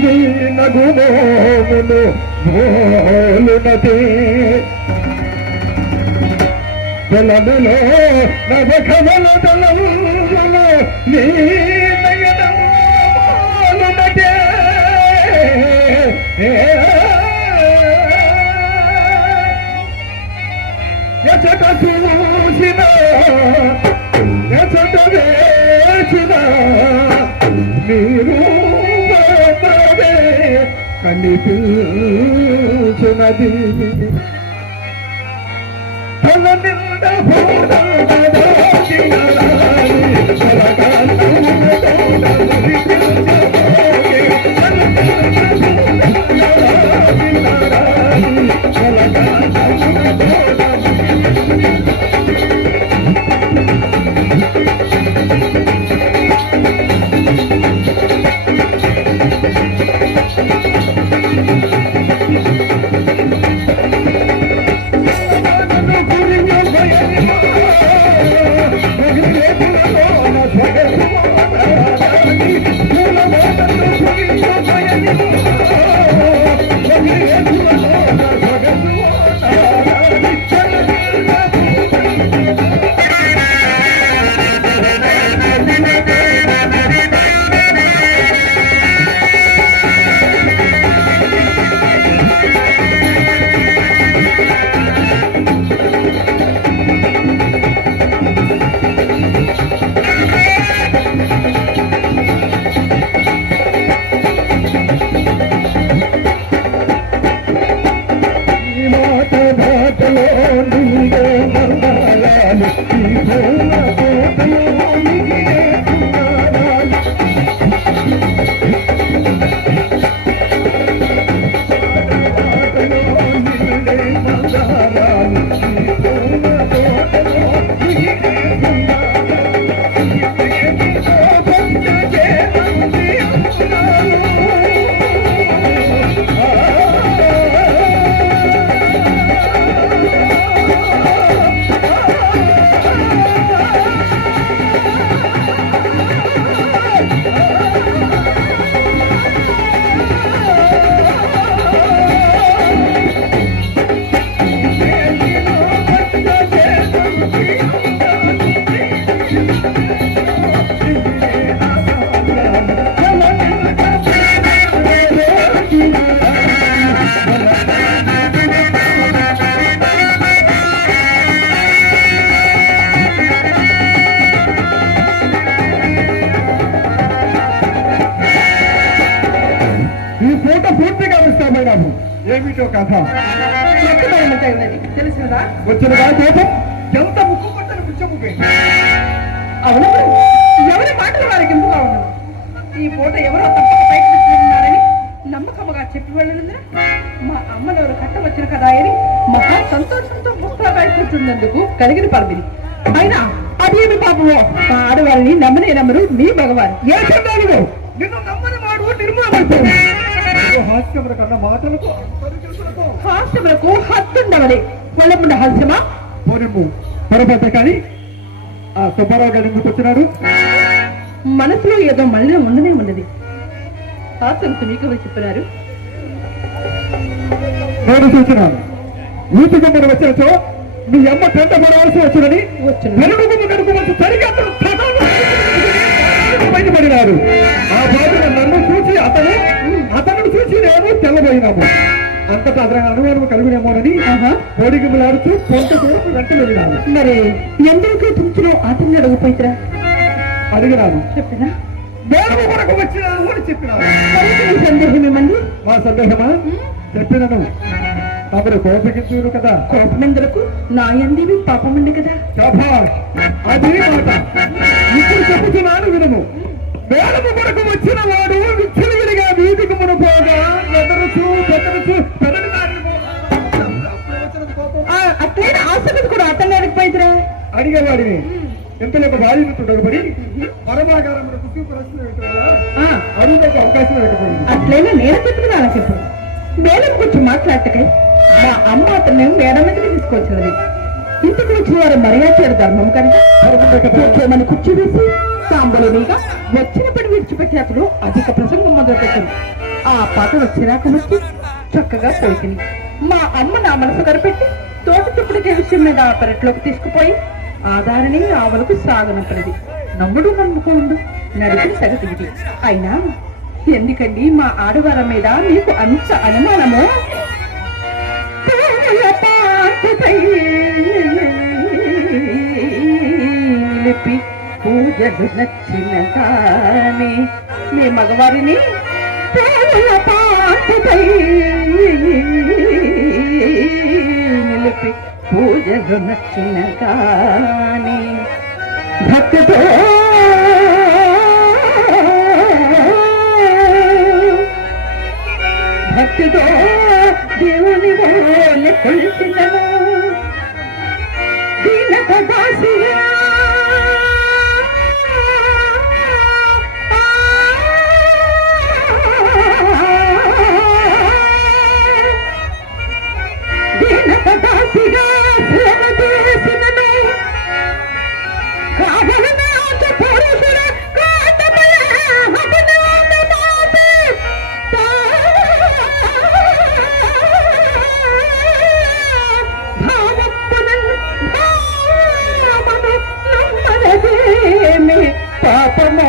నీ నగుమోమును మోలునదే జలములో నవకమల దళములో నీ నయనం మోలునదే ఎచట చూసిన ఎచట వేసిన మీరు కనిపించునది తల నిండ ఏమిటో కథ తెలిసినదా వచ్చిన కోపం ఎంత ముక్కు పట్టని పుచ్చముకే అవును ఎవరి మాటలు వారికి ఎందుకు అవును ఈ పూట ఎవరో తప్పక బయట ఉన్నారని నమ్మకముగా చెప్పి వెళ్ళనుందా మా అమ్మనవరు కట్ట వచ్చిన కదా అని మహా సంతోషంతో ముస్తాబాయి కూర్చున్నందుకు కలిగిన పరిమిది అయినా అదేమి పాపమో మా ఆడవారిని నమ్మనే నమ్మరు మీ భగవాన్ ఏ చందాలు నిన్ను నమ్మని వాడు నిర్మూలమైపోయింది హాస్యముల కన్నా మాటలకు హాస్యములకు హత్తుండవలే పొలముండ హాస్యమా పోనెమ్ము పొరపాట కానీ ఆ సుబ్బారావు గారు ఎందుకు వచ్చినాడు మనసులో ఏదో మళ్ళీ ఉండనే ఉన్నది హాస్యం మీకు చెప్పినారు నేను చూసినాను నీటి గుమ్మను వచ్చినచో మీ అమ్మ పెంట పడవలసి వచ్చినని వెలుగు గుమ్మ కనుకోవచ్చు సరిగా బయటపడినారు ఆ బాధన నన్ను చూసి అతను చూసి నేను తెల్లబోయినాము అంతటా అతని అనుమానం కలుగునేమోనని కోడిగిమ్మలాడుతూ కొంత దూరం వెంట వెళ్ళినాను మరి ఎందుకు తుంచులో అతన్ని అడుగుపోయిరా అడిగినాను చెప్పినా వేరు కొరకు వచ్చినాను అని చెప్పినాను సందేహం ఏమండి మా సందేహమా చెప్పినను తమరు కోపగించారు కదా కోపమెందులకు నా ఎందేవి పాపమండి కదా శభాష్ అదే మాట ఇప్పుడు చెప్పుతున్నాను వినము వేలము కొరకు వచ్చిన వాడు విచ్చలవిడిగా వీధికి మునపోగా ఎదరుచు బెదరుచు అట్లయినా ఆశలు కూడా అతన్ని అడిగిపోయిరా అడిగేవాడిని ఎంతలో బాధ్యతడు పడి పరమాగారం అడుగులకు అవకాశం లేకపోయింది అట్లయినా నేను చెప్తున్నాను చెప్పు మేడం కొంచెం మాట్లాడటకై మా అమ్మ అతను మేడం మీదకి తీసుకొచ్చినది ఇంటికి వచ్చిన వారు మర్యాద ధర్మం కనుక మన కుర్చీ వేసి సాంబులుగా వచ్చినప్పుడు విడిచిపెట్టేప్పుడు అధిక ప్రసంగం మొదలుపెట్టాను ఆ పాటలు చిరాకు వచ్చి చక్కగా పోతుంది. మా అమ్మ నా మనసు కనిపెట్టి తోట చుప్పుడికే విషయం మీద ఆ పెరట్లోకి తీసుకుపోయి ఆధారని ఆవులకు సాగనంపనిది. నమ్ముడు నమ్ముకోండు నడిచిన సగతి ఇది. అయినా ఎందుకండి మా ఆడవాళ్ళ మీద మీకు అంత అనుమానము? నిలిపి పూజలు నచ్చిన కానీ మీ మగవారిని నిలిపి పూజలు నచ్చిన కానీ భక్తితో భక్తితో దేవుని ఓలి కొలిసినను దీనత దాసిగా దీనత దాసిగా సేవ చేసినను కావలన పురుషుడు కాటమయ హబనవాద మాతే భావప్పునన్ భావను నమ్మనదేమి పాపమో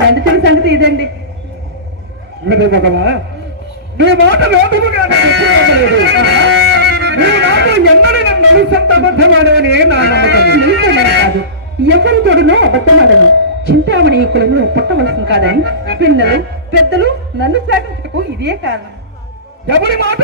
నడిచిన సంగతి ఇదండి. నీ మాట లోపముగా నీ నాకు ఎన్నడూ నన్ను నడుసంత అబద్ధమాడవని నా నమ్మకం. కాదు, ఎవరి తోడునో అబద్ధమాడను. చింతామణి ఈ కులంలో పుట్టవలసింది కాదని పిల్లలు పెద్దలు నన్ను సాగించటకు ఇదే కారణం. ఎవరి మాట